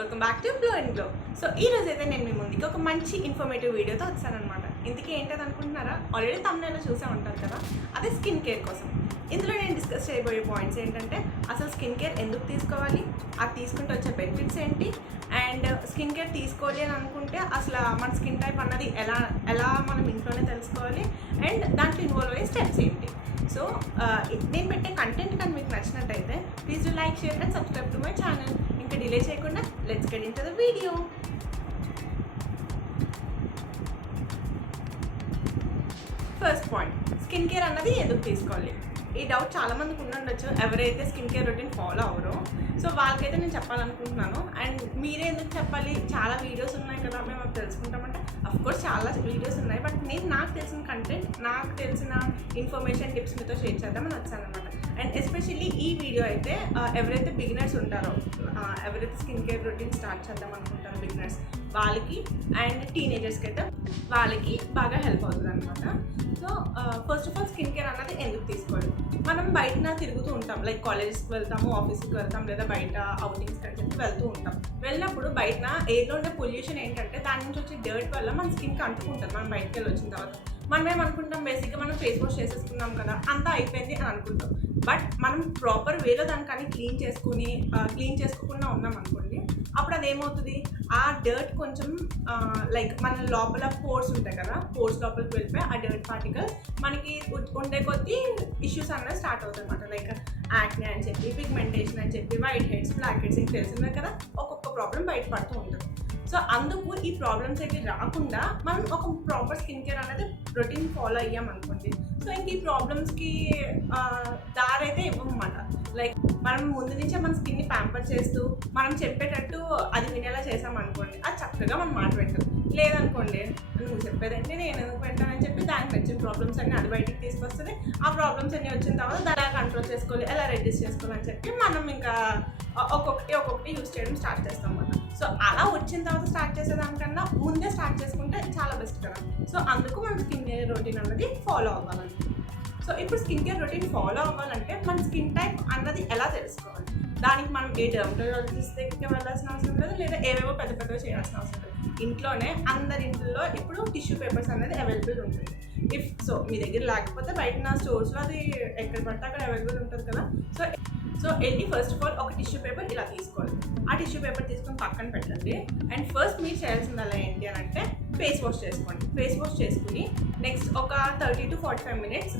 Welcome back to BlowNGlow. So ఈ రోజు అయితే నేను మీ ముందుకి ఒక మంచి ఇన్ఫర్మేటివ్ వీడియోతో వచ్చానన్నమాట. ఇంతకీ ఏంటది అనుకుంటున్నారా? ఆల్రెడీ తమ్ముళ్ళు చూసే ఉంటారు కదా, అదే స్కిన్ కేర్ కోసం. ఇందులో నేను డిస్కస్ చేయబోయే పాయింట్స్ ఏంటంటే, అసలు స్కిన్ కేర్ ఎందుకు తీసుకోవాలి, అది తీసుకుంటే వచ్చే బెనిఫిట్స్ ఏంటి, అండ్ స్కిన్ కేర్ తీసుకోవాలి అని అనుకుంటే అసలు మన స్కిన్ టైప్ అన్నది ఎలా మనం ఇంట్లోనే తెలుసుకోవాలి, అండ్ దాంట్లో ఇన్వాల్వ్ అయ్యే స్టెప్స్ ఏంటి. సో నేను పెట్టే కంటెంట్ కానీ మీకు నచ్చినట్టయితే please do like, share and subscribe to my channel. ఇంకా డిలే చేయకుండా let's get into the video. First point, skin care అన్నది ఎందుకు తీసుకోవాలి. ఈ డౌట్ చాలామందికి ఉండొచ్చు, ఎవరైతే స్కిన్ కేర్ రొటీన్ ఫాలో అవ్వరో. సో వాళ్ళకైతే నేను చెప్పాలనుకుంటున్నాను. అండ్ మీరే ఎందుకు చెప్పాలి, చాలా వీడియోస్ ఉన్నాయి కదా, మేము అది తెలుసుకుంటామంటే అఫ్కోర్స్ చాలా వీడియోస్ ఉన్నాయి, బట్ నేను నాకు తెలిసిన కంటెంట్, నాకు తెలిసిన ఇన్ఫర్మేషన్, టిప్స్ మీతో షేర్ చేద్దామని వచ్చానమాట. అండ్ ఎస్పెషల్లీ ఈ వీడియో అయితే ఎవరైతే బిగినర్స్ ఉంటారో, ఎవరైతే స్కిన్ కేర్ రొటీన్ స్టార్ట్ చేద్దాం అనుకుంటారో బిగినర్స్ వాళ్ళకి, అండ్ టీనేజర్స్కి అయితే వాళ్ళకి బాగా హెల్ప్ అవుతుంది అనమాట. So first of all skin care అన్నది ఎందుకు తీసుకోవాలి. మనం బయట తిరుగుతూ ఉంటాం, లైక్ కాలేజెస్కి వెళ్తాము, ఆఫీస్కి వెళ్తాం, లేదా బయట అవుటింగ్స్కి అని చెప్పి వెళ్తూ ఉంటాం. వెళ్ళినప్పుడు బయట ఎయిర్లో ఉండే పొల్యూషన్ ఏంటంటే దాని నుంచి వచ్చే డర్ట్ వల్ల మన స్కిన్కి అంటుకుంటుంది. మనం బయటకు వెళ్ళి వచ్చిన తర్వాత మనం ఏమనుకుంటాం, బేసిక్గా మనం ఫేస్ వాష్ చేసేసుకున్నాం కదా, అంతా అయిపోయింది అని అనుకుంటాం. బట్ మనం ప్రాపర్ వేలో దానికని క్లీన్ చేసుకోకుండా ఉన్నాం అనుకోండి, అప్పుడు అదేమవుతుంది, ఆ డర్ట్ కొంచెం లైక్ మన లోపల పోర్స్ ఉంటాయి కదా, పోర్స్ లోపలికి వెళ్ళిపోయి ఆ డర్ట్ పార్టికల్స్ మనకి ఉండే కొద్దీ ఇష్యూస్ అన్నది స్టార్ట్ అవుతాయి అనమాట. లైక్ యాక్నే అని చెప్పి, పిగ్మెంటేషన్ అని చెప్పి, వైట్ హెడ్స్, బ్లాక్ హెడ్స్ ఇంక తెలిసిందే కదా, ఒక్కొక్క ప్రాబ్లం బయటపడుతూ ఉంటుంది. సో అందుకు ఈ ప్రాబ్లమ్స్ అయితే రాకుండా మనం ఒక ప్రాపర్ స్కిన్ కేర్ అనేది రొటీన్ ఫాలో అయ్యాం అనుకోండి, సో ఇంక ఈ ప్రాబ్లమ్స్కి దారైతే ఇవ్వమన్నమాట. లైక్ మనం ముందు నుంచే మన స్కిన్ని ప్యాంపర్ చేస్తూ మనం చెప్పేటట్టు అది వినేలా చేసామనుకోండి, అది చక్కగా మనం మాట పెట్టాం. లేదనుకోండి, నువ్వు చెప్పేదంటే నేను ఎందుకు పెట్టానని చెప్పి దానికి వచ్చిన ప్రాబ్లమ్స్ అన్నీ అది బయటికి తీసుకొస్తుంది. ఆ ప్రాబ్లమ్స్ అన్నీ వచ్చిన తర్వాత దాన్ని ఎలా కంట్రోల్ చేసుకోవాలి, ఎలా రెడ్యూస్ చేసుకోవాలని చెప్పి మనం ఇంకా ఒక్కొక్కటి యూజ్ చేయడం స్టార్ట్ చేస్తాం అన్నమాట. సో అలా వచ్చిన తర్వాత స్టార్ట్ చేసేదానికన్నా ముందే స్టార్ట్ చేసుకుంటే చాలా బెస్ట్ కదా. సో అందుకు మనం స్కిన్ కేర్ రొటీన్ అన్నది ఫాలో అవ్వాలండి. సో ఇప్పుడు స్కిన్ కేర్ రొటీన్ ఫాలో అవ్వాలంటే మన స్కిన్ టైప్ అన్నది ఎలా తెలుసుకోవాలి. దానికి మనం ఏ డెర్మటాలజిస్ట్ దగ్గరికి వెళ్ళాల్సిన అవసరం లేదు, లేదా ఏవేవో పెద్దగా చేయాల్సిన అవసరం లేదు. ఇంట్లోనే అందరి ఇంట్లో ఇప్పుడు టిష్యూ పేపర్స్ అనేది అవైలబుల్ ఉంటుంది. సో మీ దగ్గర లేకపోతే బయట స్టోర్స్లో అది ఎక్కడ పడితే అక్కడ అవైలబుల్ ఉంటుంది కదా. సో వెళ్ళి ఫస్ట్ ఆఫ్ ఆల్ ఒక టిష్యూ పేపర్ ఇలా తీసుకోవాలి. ఆ టిష్యూ పేపర్ తీసుకొని పక్కన పెట్టండి. అండ్ ఫస్ట్ మీరు చేయాల్సింది అలా ఏంటి అని అంటే ఫేస్ వాష్ చేసుకోండి. ఫేస్ వాష్ చేసుకుని నెక్స్ట్ ఒక 30 to 45 minutes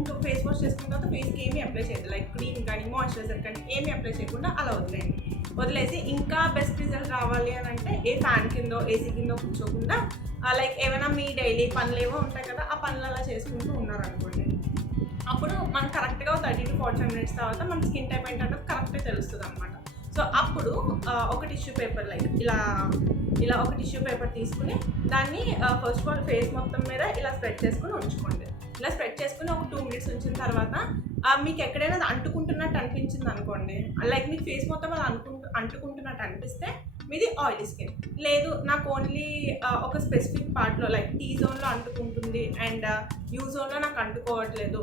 ఇంకా ఫేస్ వాష్ చేసుకున్న తర్వాత ఫేస్కి ఏమీ అప్లై చేయదు, లైక్ క్రీమ్ కానీ మాయిశ్చరైజర్ కానీ ఏమీ అప్లై చేయకుండా అలా వదిలేసి ఇంకా బెస్ట్ రిజల్ట్ రావాలి అని అంటే ఏ ఫ్యాన్ కిందో ఏసీ కిందో కూర్చోకుండా లైక్ ఏమైనా మీ డైలీ పనులు ఏవో ఉంటాయి కదా, ఆ పనులు అలా చేసుకుంటూ ఉన్నారనుకోండి, అప్పుడు మనం కరెక్ట్గా 30 to 45 minutes తర్వాత మన స్కిన్ టైప్ ఏంటంటే కరెక్ట్గా తెలుస్తుంది అనమాట. సో అప్పుడు ఒక టిష్యూ పేపర్ లైక్ ఇలా ఒక టిష్యూ పేపర్ తీసుకుని దాన్ని ఫస్ట్ ఆఫ్ ఆల్ ఫేస్ మొత్తం మీద ఇలా స్ప్రెడ్ చేసుకుని ఉంచుకోండి. ఇలా స్ప్రెడ్ చేసుకుని ఒక 2 minutes ఉంచిన తర్వాత మీకు ఎక్కడైనా అది అంటుకుంటున్నట్టు అనిపించింది అనుకోండి, లైక్ మీకు ఫేస్ మొత్తం అది అంటుకుంటున్నట్టు అనిపిస్తే మీది ఆయిలీ స్కిన్. లేదు నాకు ఓన్లీ ఒక స్పెసిఫిక్ పార్ట్లో లైక్ టీ జోన్లో అంటుకుంటుంది అండ్ యూ జోన్లో నాకు అంటుకోవట్లేదు.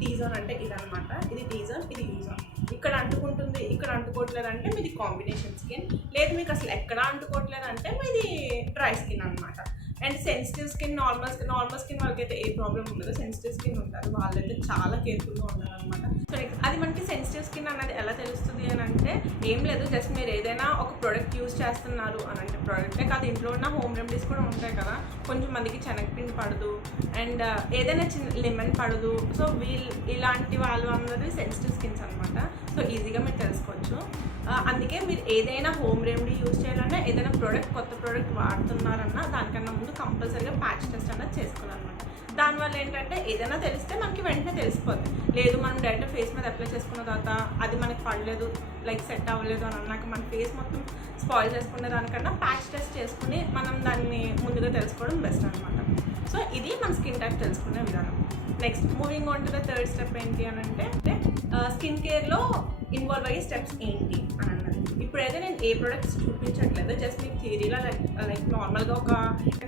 టీ జోన్ అంటే ఇదనమాట, ఇది టీ జోన్, ఇది యూ జోన్. ఇక్కడ అంటుకుంటుంది, ఇక్కడ అంటుకోవట్లేదు అంటే మీది కాంబినేషన్ స్కిన్. లేదు మీకు అసలు ఎక్కడ అంటుకోవట్లేదు అంటే మీది డ్రై స్కిన్ అనమాట. And sensitive skin, normal skin వాళ్ళకైతే ఏ ప్రాబ్లం ఉండదు. సెన్సిటివ్ స్కిన్ ఉంటారు, వాళ్ళైతే చాలా కేర్ఫుల్గా ఉండాలన్నమాట. సో అది మనకి సెన్సిటివ్ స్కిన్ అన్నది ఎలా తెలుస్తుంది అని అంటే ఏం లేదు, జస్ట్ మీరు ఏదైనా ఒక ప్రోడక్ట్ యూజ్ చేస్తున్నారు అని అంటే, ప్రోడక్టే కాదు ఇంట్లో ఉన్న హోమ్ రెమెడీస్ కూడా ఉంటాయి కదా, కొంచెం మందికి శనగపిండి పడదు అండ్ ఏదైనా లెమన్ పడదు. సో ఇలాంటి వాళ్ళు అందరూ సెన్సిటివ్ స్కిన్స్ అనమాట. సో ఈజీగా మీరు తెలుసుకోవచ్చు. అందుకే మీరు ఏదైనా హోమ్ రెమెడీ యూజ్ చేయాలన్నా, ఏదైనా కొత్త ప్రోడక్ట్ వాడుతున్నారన్నా దానికన్నా ముందు కంపల్సరీగా ప్యాచ్ టెస్ట్ అన్నది చేసుకోవాలన్నమాట. దానివల్ల ఏంటంటే ఏదైనా తెలిస్తే మనకి వెంటనే తెలిసిపోతుంది. లేదు మనం డైరెక్ట్ ఫేస్ మీద అప్లై చేసుకున్న తర్వాత అది మనకి పడలేదు, లైక్ సెట్ అవ్వలేదు అని అన్నాక మన ఫేస్ మొత్తం స్పాయిల్ చేసుకునే దానికన్నా ప్యాచ్ టెస్ట్ చేసుకుని మనం దాన్ని ముందుగా తెలుసుకోవడం బెస్ట్ అనమాట. సో ఇది మన స్కిన్ టైప్ తెలుసుకునే విధానం. Next moving on to the third step ఏంటి అని అంటే స్కిన్ కేర్లో ఇన్వాల్వ్ అయ్యే స్టెప్స్ ఏంటి అని అన్నది. ఇప్పుడైతే నేను ఏ ప్రొడక్ట్స్ చూపించట్లేదు, జస్ట్ మీకు థియరీలో లైక్ నార్మల్గా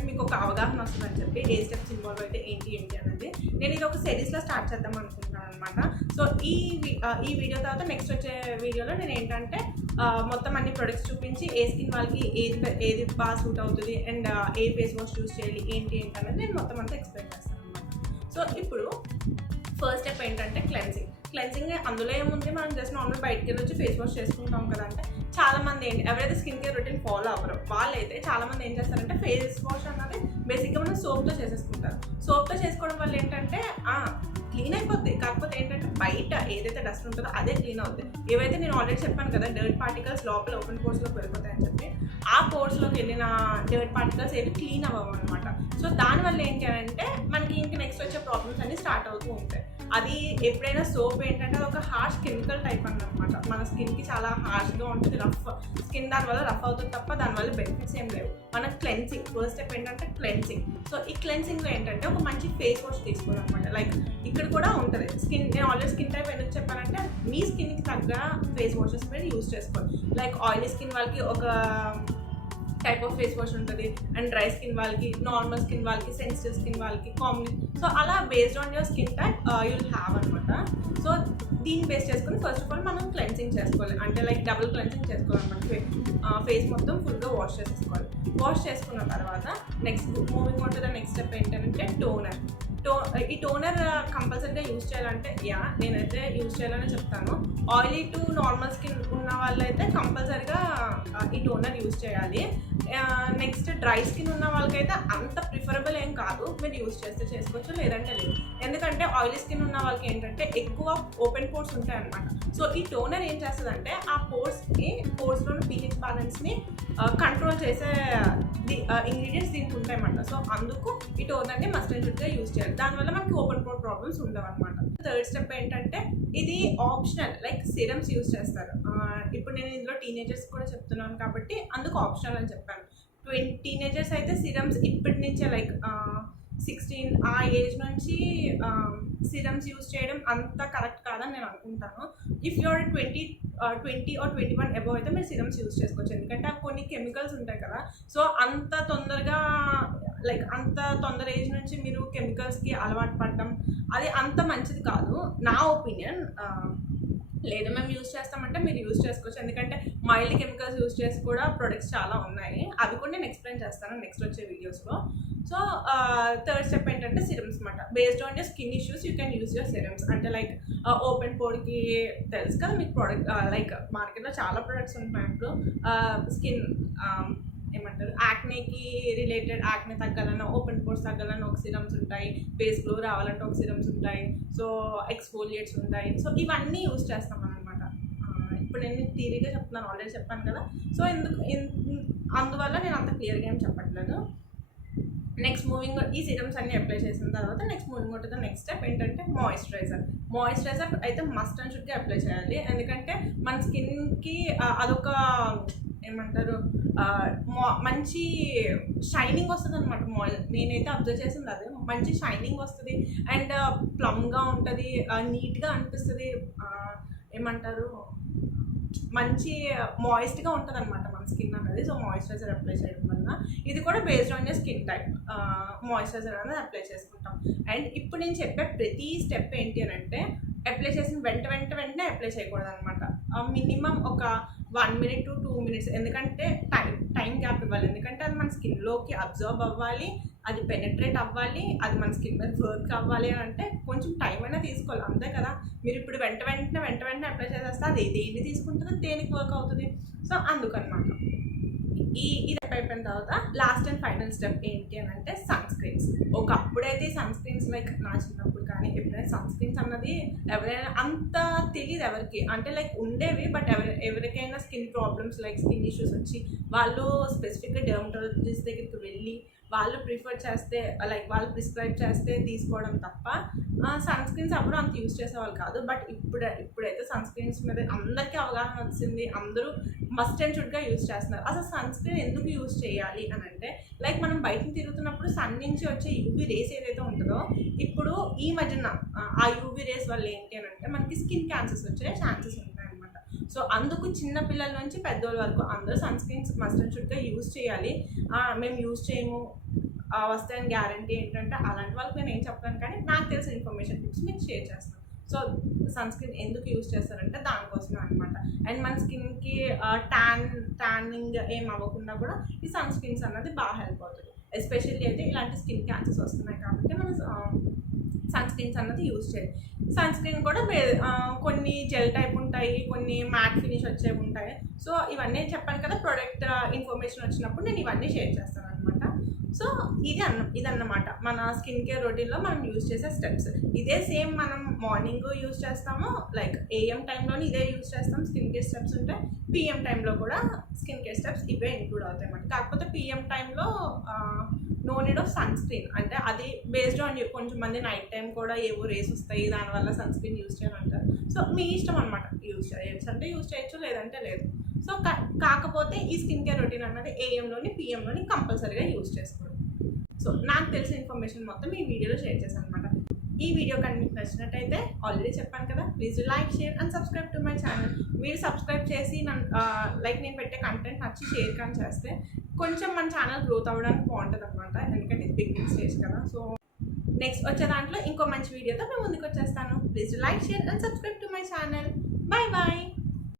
మీకు ఒక అవగాహన వస్తుందని చెప్పి ఏ స్టెప్స్ ఇన్వాల్వ్ అయితే ఏంటి అనేది నేను ఇది ఒక సిరీస్లో స్టార్ట్ చేద్దాం అనుకుంటున్నాను అనమాట. సో ఈ వీడియో తర్వాత నెక్స్ట్ వచ్చే వీడియోలో నేను ఏంటంటే మొత్తం అన్ని ప్రొడక్ట్స్ చూపించి ఏ స్కిన్ వాళ్ళకి ఏది బాగా సూట్ అవుతుంది and A face wash use చేయాలి ఏంటి అనేది నేను మొత్తం అంతా ఎక్స్ప్లెయిన్ చేస్తాను అనమాట. సో ఇప్పుడు ఫస్ట్ స్టెప్ ఏంటంటే క్లెన్సింగ్ అందులో ఏముంది, మనం జస్ట్ నార్మల్ బయటకి వెళ్ళి వచ్చి ఫేస్ వాష్ చేసుకుంటాం కదా. అంటే చాలామంది ఎవరైతే స్కిన్ కేర్ రొటీన్ ఫాలో అవ్వరు వాళ్ళైతే చాలామంది ఏం చేస్తారంటే ఫేస్ వాష్ అన్నది బేసిక్గా మనం సోప్తో చేసేసుకుంటారు. సోప్తో చేసుకోవడం వల్ల ఏంటంటే క్లీన్ అయిపోద్ది, కాకపోతే ఏంటంటే బయట ఏదైతే డస్ట్ ఉంటుందో అదే క్లీన్ అవుతుంది. ఏవైతే నేను ఆల్రెడీ చెప్పాను కదా డర్ట్ పార్టికల్స్ లోపల ఓపెన్ పోర్స్లోకి వెళ్ళిపోతాయని చెప్పి, ఆ పోర్స్లోకి వెళ్ళిన డర్ట్ పార్టికల్స్ ఏవి క్లీన్ అవ్వవు అనమాట. సో దానివల్ల ఏంటి అంటే మనకి ఇంక నెక్స్ట్ వచ్చే ప్రాబ్లమ్స్ అన్ని స్టార్ట్ అవుతూ ఉంటాయి. అది ఎప్పుడైనా సోప్ ఏంటంటే అది ఒక హార్ష్ కెమికల్ టైప్ అన్నమాట. మన స్కిన్కి చాలా హార్ష్గా ఉంటుంది, రఫ్ స్కిన్ దానివల్ల రఫ్ అవుతుంది తప్ప దానివల్ల బెనిఫిట్స్ ఏం లేవు. మనకు క్లెన్సింగ్ ఫస్ట్ స్టెప్ ఏంటంటే క్లెన్సింగ్. సో ఈ క్లెన్సింగ్లో ఏంటంటే ఒక మంచి ఫేస్ వాష్ తీసుకోవాలన్నమాట. లైక్ ఇక్కడ కూడా ఉంటుంది స్కిన్, నేను ఆల్రెడీ స్కిన్ టైప్ ఎందుకు చెప్పానంటే మీ స్కిన్కి తగ్గ ఫేస్ వాషెస్ మీరు యూస్ చేసుకోవాలి. లైక్ ఆయిలీ స్కిన్ వాళ్ళకి ఒక టైప్ ఆఫ్ ఫేస్ వాష్ ఉంటుంది అండ్ డ్రై స్కిన్ వాళ్ళకి, నార్మల్ స్కిన్ వాళ్ళకి, సెన్సిటివ్ స్కిన్ వాళ్ళకి కామన్. సో అలా based on your skin type you will have అనమాట. సో దీన్ని బేస్ చేసుకుని ఫస్ట్ ఆఫ్ ఆల్ మనం క్లెన్సింగ్ చేసుకోవాలి, అంటే లైక్ డబుల్ క్లెన్సింగ్ చేసుకోవాలన్నమాట. ఫేస్ మొత్తం ఫుల్గా వాష్ చేసేసుకోవాలి. వాష్ చేసుకున్న తర్వాత next moving on to the next step ఏంటంటే టోనర్. ఈ టోనర్ కంపల్సరీగా యూజ్ చేయాలంటే నేనైతే యూజ్ చేయాలని చెప్తాను. ఆయిలీ టు నార్మల్ స్కిన్ ఉన్న వాళ్ళైతే కంపల్సరీగా ఈ టోనర్ యూజ్ చేయాలి. నెక్స్ట్ డ్రై స్కిన్ ఉన్న వాళ్ళకైతే అంత ప్రిఫరబుల్ ఏం కాదు, మీరు యూజ్ చేస్తే చేసుకోవచ్చు లేదంటే లేదు. ఎందుకంటే ఆయిలీ స్కిన్ ఉన్న వాళ్ళకి ఏంటంటే ఎక్కువ ఓపెన్ పోర్స్ ఉంటాయి అన్నమాట. సో ఈ టోనర్ ఏం చేస్తుందంటే ఆ పోర్స్లోని pH బ్యాలెన్స్ని కంట్రోల్ చేసే ఇంగ్రీడియంట్స్ దీనికి ఉంటాయి అన్నమాట. సో అందుకు ఈ టోనర్ని మస్ట్ అండ్ షుడ్గా యూజ్ చేయాలి. దానివల్ల మనకి ఓపెన్ పోర్ ప్రాబ్లమ్స్ ఉండవు అనమాట. థర్డ్ స్టెప్ ఏంటంటే ఇది ఆప్షనల్, లైక్ సిరమ్స్ యూజ్ చేస్తారు. ఇప్పుడు నేను ఇందులో టీనేజర్స్ కూడా చెప్తున్నాను కాబట్టి అందుకు ఆప్షనల్ అని చెప్పాను. టీనేజర్స్ అయితే సిరమ్స్ ఇప్పటి నుంచే లైక్ 16 ఆ ఏజ్ నుంచి సిరమ్స్ యూజ్ చేయడం అంత కరెక్ట్ కాదని నేను అనుకుంటాను. ఇఫ్ యూఆర్ 20 or 21 అబోవ్ అయితే మీరు సిరమ్స్ యూజ్ చేసుకోవచ్చు. ఎందుకంటే అవి కొన్ని కెమికల్స్ ఉంటాయి కదా. సో అంత తొందర ఏజ్ నుంచి మీరు కెమికల్స్కి అలవాటు పడడం అది అంత మంచిది కాదు నా ఒపీనియన్. లేదు మేము యూజ్ చేస్తామంటే మీరు యూజ్ చేసుకోవచ్చు, ఎందుకంటే మైల్డ్ కెమికల్స్ యూజ్ చేసి కూడా ప్రొడక్ట్స్ చాలా ఉన్నాయి. అవి కూడా నేను ఎక్స్ప్లెయిన్ చేస్తాను నెక్స్ట్ వచ్చే వీడియోస్లో. సో థర్డ్ స్టెప్ ఏంటంటే సిరమ్స్ అనమాట. Based on your skin issues you can use your serums. అంటే లైక్ ఓపెన్ పోర్కి తెలుసు కదా మీకు ప్రోడక్ట్, లైక్ మార్కెట్లో చాలా ప్రొడక్ట్స్ ఉంటాయి. ఇప్పుడు స్కిన్ ఏమంటారు యాక్నేకి రిలేటెడ్, యాక్నే తగ్గాలన్నా, ఓపెన్ పోర్స్ తగ్గాలన్నా ఒక సిరమ్స్ ఉంటాయి, ఫేస్ గ్లో రావాలంటే ఒక సిరమ్స్ ఉంటాయి, సో ఎక్స్ఫోలియేట్స్ ఉంటాయి. సో ఇవన్నీ యూజ్ చేస్తాం అనమాట. ఇప్పుడు నేను థియరీగా చెప్తున్నాను, ఆల్రెడీ చెప్పాను కదా. సో అందువల్ల నేను అంత క్లియర్గా ఏం చెప్పట్లేదు. నెక్స్ట్ మూవింగ్ ఈ సిరమ్స్ అన్ని అప్లై చేసిన తర్వాత నెక్స్ట్ మూవింగ్ ఉంటుంది నెక్స్ట్ స్టెప్ ఏంటంటే మాయిశ్చరైజర్ అయితే మస్ట్ అండ్ షుడ్గా అప్లై చేయాలి. ఎందుకంటే మన స్కిన్కి అదొక ఏమంటారు మంచి షైనింగ్ వస్తుంది అనమాట. నేనైతే అబ్జర్వ్ చేసింది అదే, మంచి షైనింగ్ వస్తుంది అండ్ ప్లమ్గా ఉంటుంది, నీట్గా అనిపిస్తుంది, ఏమంటారు మంచి మాయిస్ట్గా ఉంటుంది అనమాట మన స్కిన్ అనేది. సో మాయిశ్చరైజర్ అప్లై చేయడం వల్ల ఇది కూడా based on your skin type moisturiser అనేది అప్లై చేసుకుంటాం. అండ్ ఇప్పుడు నేను చెప్పే ప్రతి స్టెప్ ఏంటి అని అంటే అప్లై చేసిన వెంటనే అప్లై చేయకూడదు అనమాట. మినిమం ఒక 1 minute to 2 minutes, ఎందుకంటే టైం గ్యాప్ ఇవ్వాలి. ఎందుకంటే అది మన స్కిన్లోకి అబ్జర్వ్ అవ్వాలి, అది పెనెట్రేట్ అవ్వాలి, అది మన స్కిన్ మీద వర్క్ అవ్వాలి అని అంటే కొంచెం టైం అయినా తీసుకోవాలి, అంతే కదా. మీరు ఇప్పుడు వెంటనే అప్లై చేసేస్తే అది దేన్ని తీసుకుంటుందో దేనికి వర్క్ అవుతుంది. సో అందుకనమాట ఇది అయిపోయిన తర్వాత లాస్ట్ అండ్ ఫైనల్ స్టెప్ ఏంటి అని అంటే సన్ స్క్రీన్స్. ఒకప్పుడైతే సన్ స్క్రీన్స్ లైక్ నా చిన్నప్పుడు కానీ ఎప్పుడైనా సన్ స్క్రీన్స్ అన్నది ఎవరైనా అంత తెలియదు ఎవరికి, అంటే లైక్ ఉండేవి బట్ ఎవరికైనా skin problems like skin issues వచ్చి వాళ్ళు స్పెసిఫిక్గా డెర్మటాలజిస్ట్ దగ్గరికి వెళ్ళి వాళ్ళు ప్రిఫర్ చేస్తే లైక్ వాళ్ళు ప్రిస్క్రైబ్ చేస్తే తీసుకోవడం తప్ప సన్ స్క్రీన్స్ అప్పుడు అంత యూజ్ చేసేవాళ్ళు కాదు. బట్ ఇప్పుడైతే సన్ స్క్రీన్స్ మీద అందరికీ అవగాహన వచ్చింది, అందరూ మస్ట్ అండ్ షుడ్గా యూజ్ చేస్తున్నారు. అసలు సన్ స్క్రీన్ ఎందుకు యూజ్ చేయాలి అని అంటే లైక్ మనం బయట తిరుగుతున్నప్పుడు సన్ నుంచి వచ్చే యూవీ రేస్ ఏదైతే ఉంటుందో ఇప్పుడు ఈ మధ్యన ఆ యూవీ రేస్ వల్ల ఏంటి అని అంటే మనకి స్కిన్ క్యాన్సర్స్ వచ్చే ఛాన్సెస్ ఉంటాయి అనమాట. సో అందుకు చిన్న పిల్లల నుంచి పెద్దోళ్ళ వరకు అందరూ సన్ స్క్రీన్స్ మస్ట్ అండ్ షుడ్గా యూజ్ చేయాలి. మేము యూజ్ చేయము వస్తాయని గ్యారంటీ ఏంటంటే అలాంటి వాళ్ళకి నేను ఏం చెప్తాను, కానీ నాకు తెలిసిన ఇన్ఫర్మేషన్ టిప్స్ మీకు షేర్ చేస్తాను. సో సన్ స్క్రీన్ ఎందుకు యూజ్ చేస్తారంటే దానికోసమే అనమాట. అండ్ మన స్కిన్కి ట్యానింగ్ ఏం అవ్వకుండా కూడా ఈ సన్ స్క్రీన్స్ అన్నది బాగా హెల్ప్ అవుతుంది. ఎస్పెషల్లీ అయితే ఇలాంటి స్కిన్ క్యాన్సర్స్ వస్తున్నాయి కాబట్టి మనం సన్ స్క్రీన్స్ అన్నది యూజ్ చేయాలి. సన్ స్క్రీన్ కూడా కొన్ని జెల్ టైప్ ఉంటాయి, కొన్ని మ్యాట్ ఫినిష్ వచ్చేవి ఉంటాయి. సో ఇవన్నీ చెప్పాను కదా, ప్రొడక్ట్ ఇన్ఫర్మేషన్ వచ్చినప్పుడు నేను ఇవన్నీ షేర్ చేస్తాను అనమాట. సో ఇదన్నమాట మన స్కిన్ కేర్ రొటీన్లో మనం యూజ్ చేసే స్టెప్స్. ఇదే సేమ్ మనం మార్నింగ్ యూజ్ చేస్తాము, లైక్ ఏఎం టైంలోని ఇదే యూజ్ చేస్తాం స్కిన్ కేర్ స్టెప్స్ ఉంటే, పిఎం టైంలో కూడా స్కిన్ కేర్ స్టెప్స్ ఇవే ఇంక్లూడ్ అవుతాయి అన్నమాట. కాకపోతే పిఎం టైంలో no need of sunscreen, అంటే అది బేస్డ్ ఆన్ కొంచెం మంది నైట్ టైం కూడా ఏవో రేస్ వస్తాయి దానివల్ల సన్ స్క్రీన్ యూజ్ చేయాలంటారు. సో మీ ఇష్టం అనమాట, యూజ్ చేయొచ్చు అంటే యూజ్ చేయొచ్చు, లేదంటే లేదు. సో కాకపోతే ఈ స్కిన్ కేర్ రొటీన్ అన్నది ఏఎంలోని పిఎంలోని కంపల్సరీగా యూజ్ చేసుకోండి. సో నాకు తెలిసిన ఇన్ఫర్మేషన్ మొత్తం ఈ వీడియోలో షేర్ చేశాను అనమాట. ఈ వీడియో కానీ మీకు నచ్చినట్టయితే ఆల్రెడీ చెప్పాను కదా, please like, share and subscribe to my channel. మీరు సబ్స్క్రైబ్ చేసి లైక్ నేను పెట్టే కంటెంట్ నచ్చి షేర్ కానీ చేస్తే కొంచెం మన ఛానల్ గ్రోత్ అవ్వడానికి బాగుంటుంది అనమాట, ఎందుకంటే ఇది బిగినింగ్ స్టేజ్ కదా. సో నెక్స్ట్ వచ్చే దాంట్లో ఇంకో మంచి వీడియోతో మేము ముందుకు వచ్చేస్తాను. Please like, share and subscribe to my channel. Bye bye.